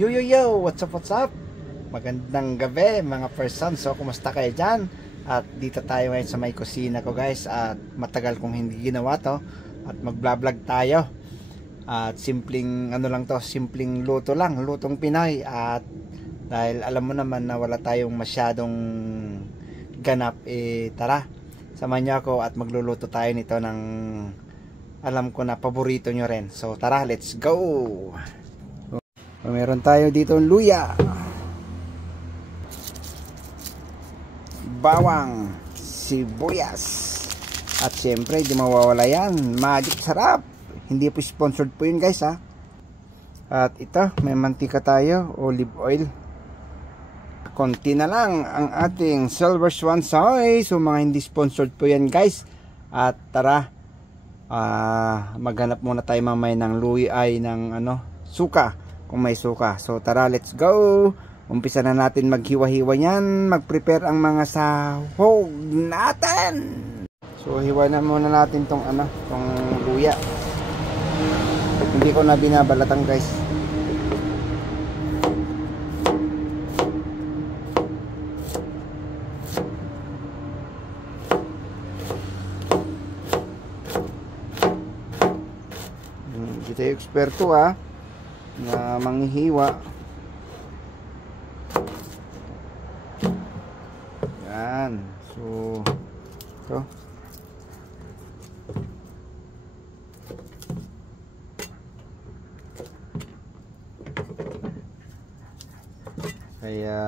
Yo yo yo, what's up, what's up? Magandang gabi mga person. So kumusta kayo dyan? At dito tayo ngayon sa may kusina ko guys. At matagal kong hindi ginawa to. At mag-vlog tayo. At simpleng ano lang to, simpleng luto lang, lutong Pinoy. At dahil alam mo naman na wala tayong masyadong ganap, tara, samahan niyo ako at magluluto tayo nito ng alam ko na paborito nyo rin. So tara, let's go. Meron tayo dito ng luya, bawang, sibuyas, at syempre di mawawala yan, magic sarap. Hindi po sponsored po yun guys ha. At ito, may mantika tayo, olive oil. Konti na lang ang ating silver swan soy. So mga hindi sponsored po yan guys. At tara, maghanap muna tayo mamaya ng luya ay ng suka, kung may suka. So tara, let's go. Umpisa na natin maghiwa-hiwa yan, mag-prepare ang mga sahog natin. So hiwa na muna natin tong tong luya. Hindi ko na binabalatan guys. Hindi tayo eksperto na manghihiwa. Yan. So ito. Kaya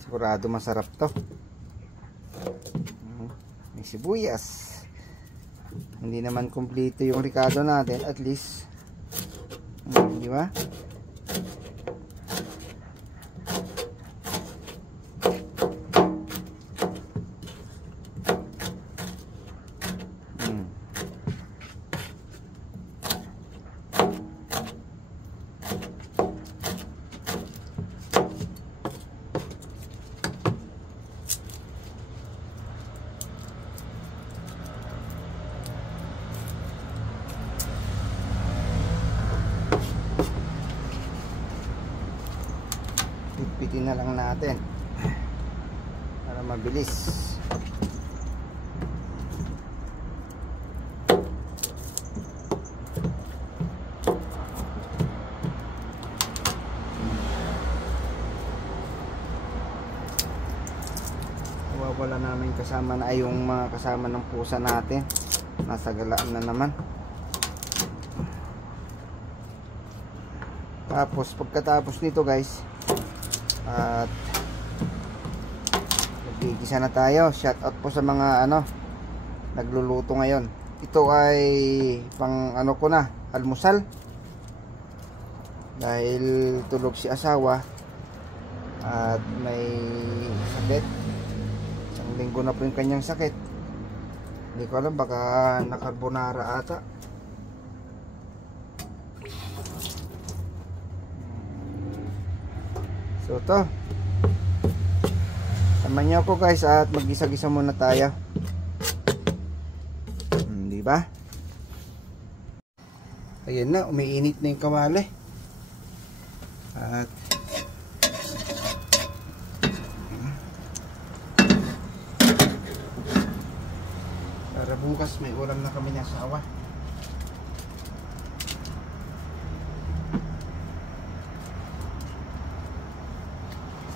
sigurado masarap to. May sibuyas. Hindi naman kumpleto yung ricado natin, at least di ba? Pitin na lang natin para mabilis. Wala namin kasama na ay yung mga kasama ng pusa natin. Nasa galaan na naman. Tapos pagkatapos nito guys, at nagigisa na tayo. Shout out po sa mga nagluluto ngayon. Ito ay pang ko na, almusal. Dahil tulog si asawa at may sakit. Isang linggo na po yung kanyang sakit. Hindi ko alam, baka nakarbonara ata. So to, samahan niyo ako guys at mag-gisa-gisa muna tayo. Di ba? Ayun na, umiinit na yung kawali. At para bukas may ulam na kami ng asawa.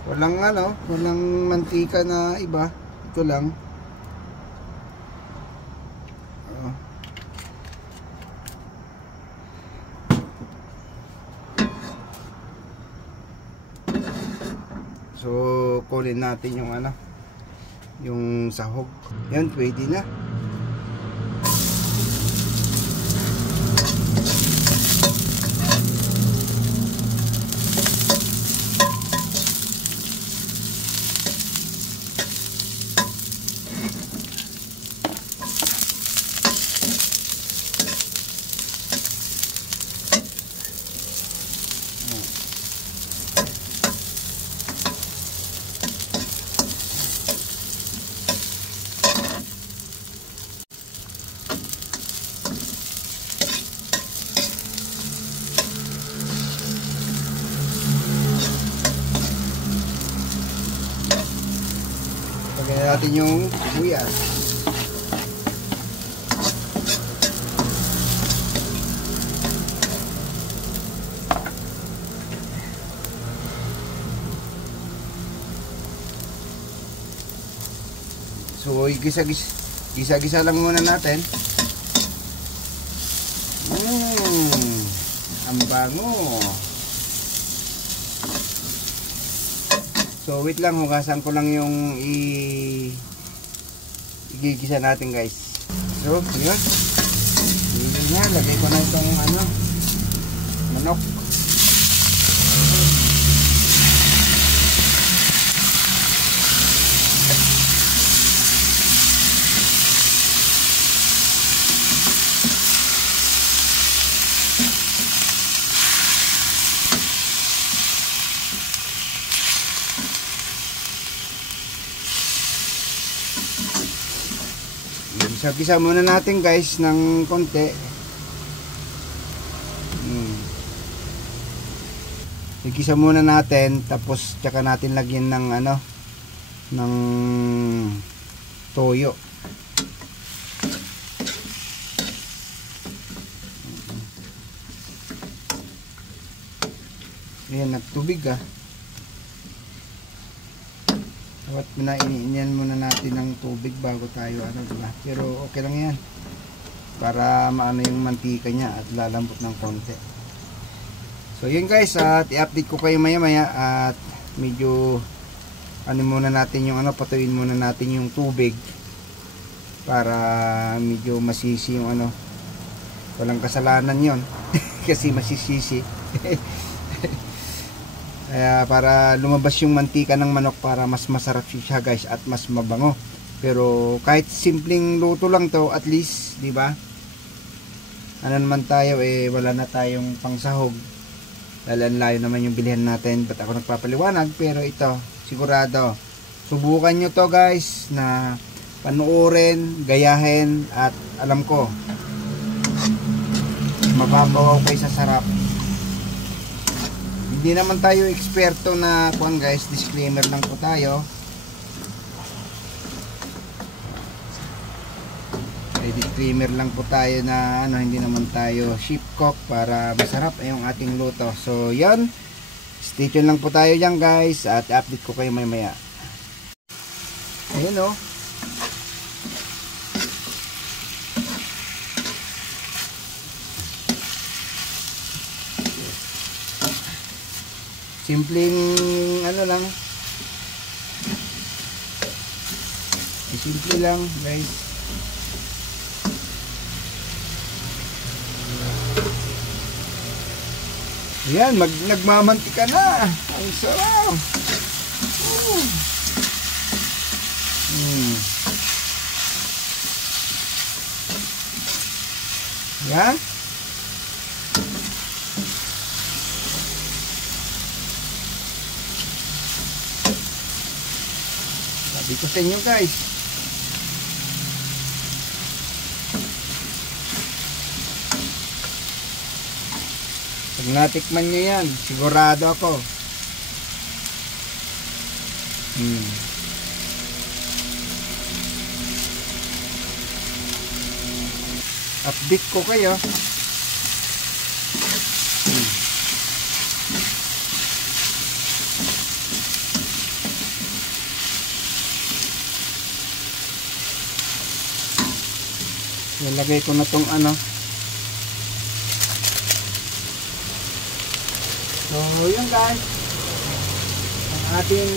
Walang walang mantika na iba. Ito lang. So kunin natin yung yung sahog. Yan, pwede na. natin yung sibuyas. So, gisa-gisa lang muna natin. Ang bango. So, wait lang, hugasan ko lang yung igigisa natin, guys. So, yun. Yun na, lagay ko na itong manok. Gisa-gisa muna natin, guys, ng konti. Gisa muna natin, tapos tsaka natin lagyan ng ng toyo. Ayan, nagtubig dapat iniinyan muna natin ng tubig bago tayo diba? Pero okay lang yan para maano yung mantika niya at lalambot ng konti. So yun, guys, at i-update ko kayo maya maya at medyo muna natin yung patuin muna natin yung tubig para medyo masisi yung walang kasalanan yon kasi masisisi. Kaya para lumabas yung mantika ng manok para mas masarap siya, guys, at mas mabango. Pero kahit simpleng luto lang to, at least, di ba? Naman tayo wala na tayong pangsahog. Dahil layo naman yung bilihan natin. Ba't ako nagpapaliwanag? Pero ito, sigurado. Subukan nyo to, guys, na panuorin, gayahin, at alam ko mababawaw kayo sa sarap. Hindi naman tayo eksperto na guys, disclaimer lang po tayo. Disclaimer lang po tayo na hindi naman tayo chef cook para masarap yung ating luto. So yan, stay tuned lang po tayo dyan, guys, at update ko kayo maya. Ayun simpleng lang, simple lang, guys. Ayan, nagmamantika na. Ang sarap. Ayan. Sabi ko sa inyo, guys, pag natikman nyo yan, sigurado ako update ko kayo. Nilagay ko na tong so yun, guys, ang ating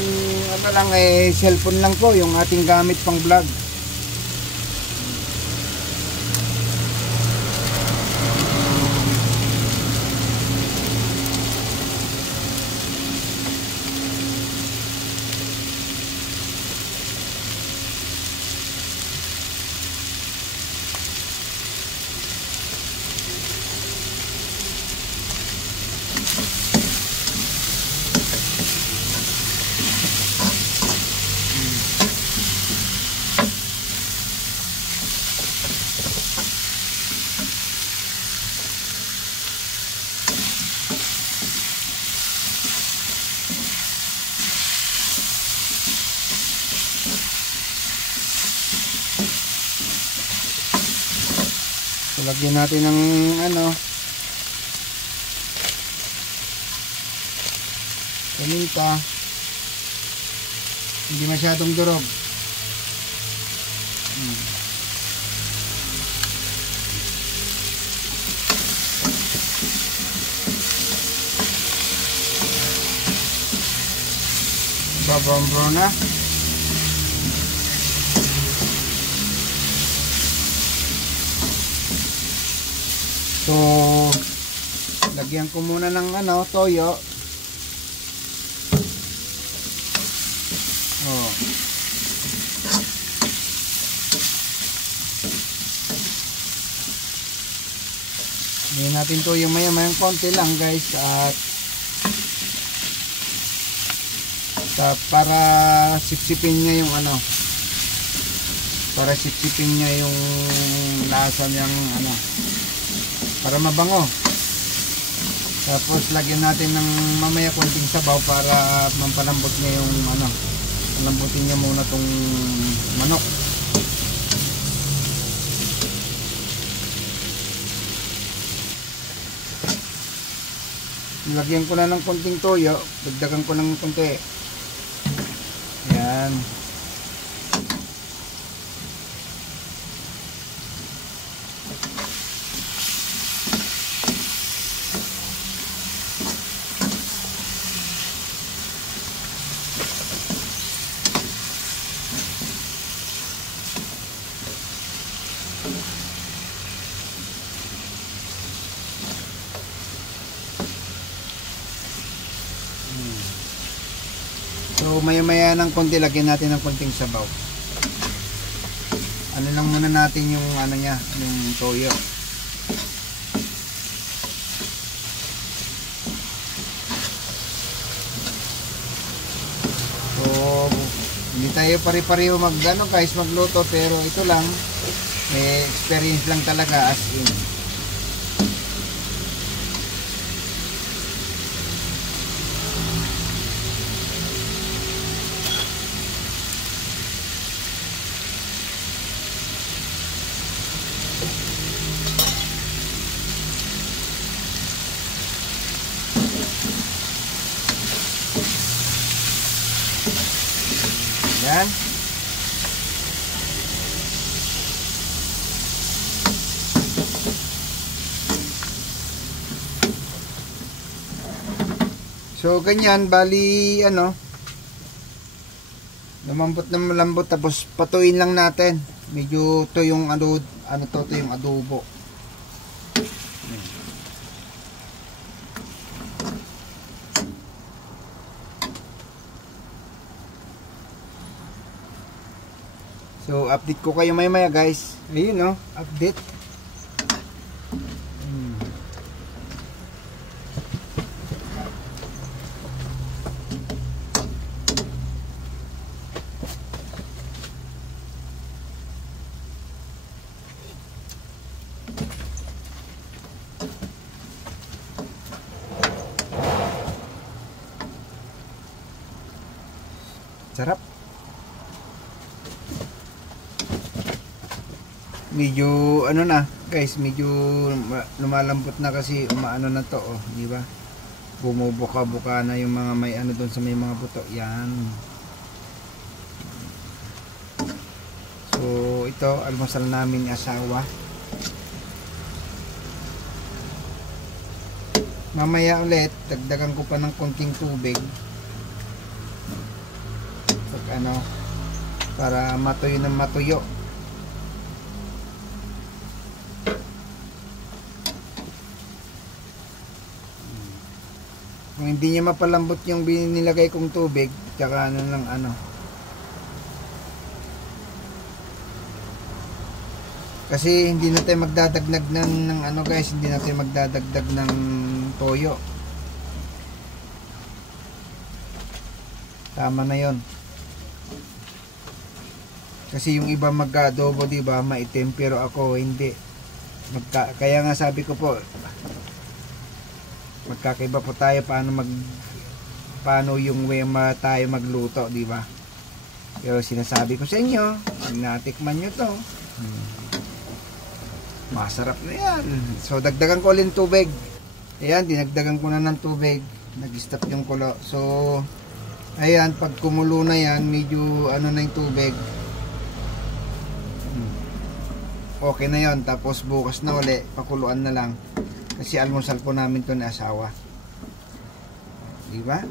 cellphone lang po yung ating gamit pang vlog. So, lagyan natin ng paminta. Hindi masyadong durog. Brown na. So, lagyan ko muna ng toyo. Lagyan natin toyo maya-mayang konti lang, guys, at para sipsipin niya yung para sipsipin niya yung lasa niyang para mabango. Tapos lagyan natin ng mamaya konting sabaw para mampalambot niya yung palambutin niya muna tong manok. Lagyan ko na ng konting toyo, dagdagan ko ng konti. Ayan. So maya-maya ng konti, lagyan natin ng konting sabaw. Lang muna natin yung niya, yung toyo. So hindi tayo pare-pareho guys magluto, pero ito lang may experience lang talaga, as in. Yan. So ganyan, bali lumambot na malambot, tapos patuin lang natin. Medyo to yung to yung adobo. So update ko kayo maya guys. Ayun update. Sarap. Medyo na guys, medyo lumalambot na kasi umaano na to, di ba? Bumubuka-buka na yung mga may doon sa may mga buto. Yan. So ito, almusal namin ni asawa. Mamaya ulit dagdagan ko pa ng konting tubig. Pag para matuyo ng matuyo. Kung hindi niya mapalambot yung binilagay kong tubig, tsaka kasi hindi natin magdadagdag ng guys, hindi natin magdadagdag ng toyo. Tama na yon. Kasi yung iba mag-adobo, di ba, maitim, pero ako hindi. Kaya nga sabi ko po, magkakaiba po tayo paano yung way tayo magluto, di ba? Pero sinasabi ko sa inyo, pag natikman nyo to, Masarap na yan. So dagdagan ko ulit tubig. Ayan, dinagdagan ko na ng tubig. Nag-stop yung kulo. So ayan, pag kumulo na yan, medyo ano na yung tubig. Okay na yon. Tapos bukas na uli, pakuluan na lang. Kasi almusal po namin to ni asawa. Diba?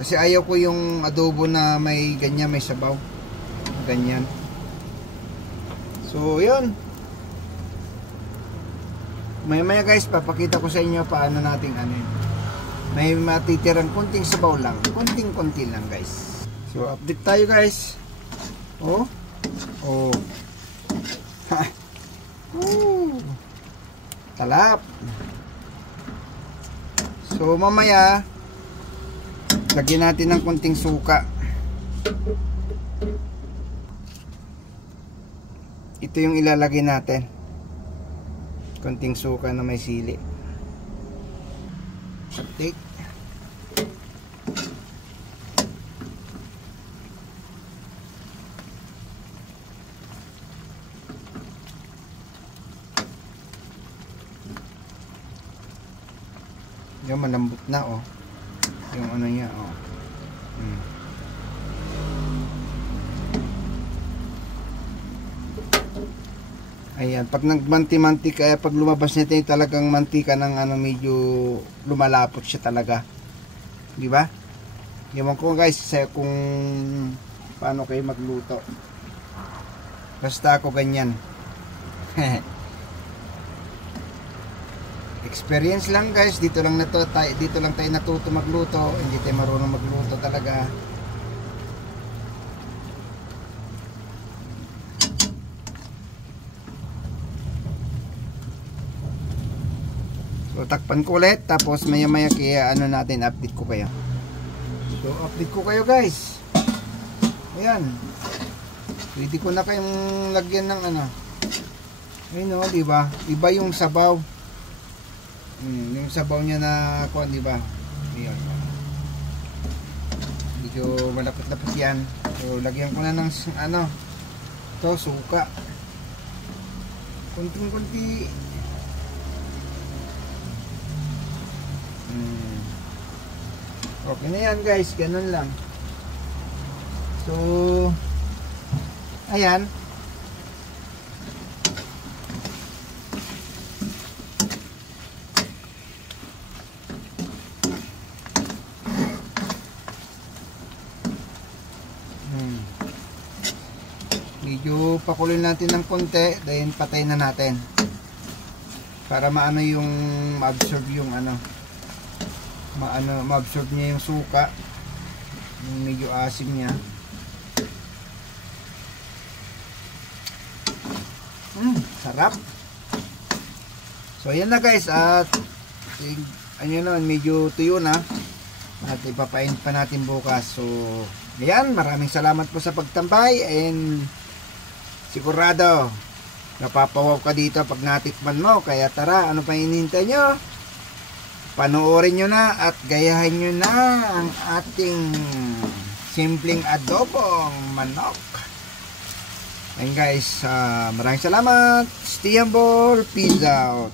Kasi ayaw ko yung adobo na may ganyan, may sabaw. Ganyan. So, yun. Maya guys, papakita ko sa inyo paano nating ano yun. May matitirang konting sabaw lang. Konting-konti lang guys. So, update tayo guys. Oh. Oh. Ha. Talap. So, mamaya lagyan natin ng konting suka. Ito yung ilalagay natin. Konting suka na may sili. Take. Yung malambot na oh. Yung ano niya oh. Ayan, pag nagmanti-manti kaya pag lumabas nito yung talagang mantika ng ano, medyo lumalapot siya talaga. Di ba? Ewan ko guys kung paano kayo magluto. Basta ako ganyan. Experience lang guys, dito lang tayo natuto magluto, hindi tayo marunong magluto talaga. So takpan ko ulit, tapos maya kaya ano natin, update ko kayo. So update ko kayo guys. Ayan. Pwede ko na kayong lagyan ng ano. Ayun o, diba? Iba yung sabaw. Yung sabaw niya na kuan, diba? Ayan. Medyo malapit-lapit yan. So lagyan ko na ng ano, to suka. Kunting-kunti. Okay na yan guys, ganun lang. So ayan. Medyo pakuloy natin ng konti, then patay na natin para maano yung ma-absorb yung ano, ma-absorb niya yung suka, yung medyo asim niya. Sarap. So ayan na guys, at ano na, medyo tuyo na at ipapain pa natin bukas. So ayan, maraming salamat po sa pagtambay, and sigurado napapawaw ka dito pag natikman mo. Kaya tara, ano pa hinihintay nyo? Panoorin nyo na at gayahin nyo na ang ating simpleng adobong manok. And guys, maraming salamat. Stay humble. Peace out.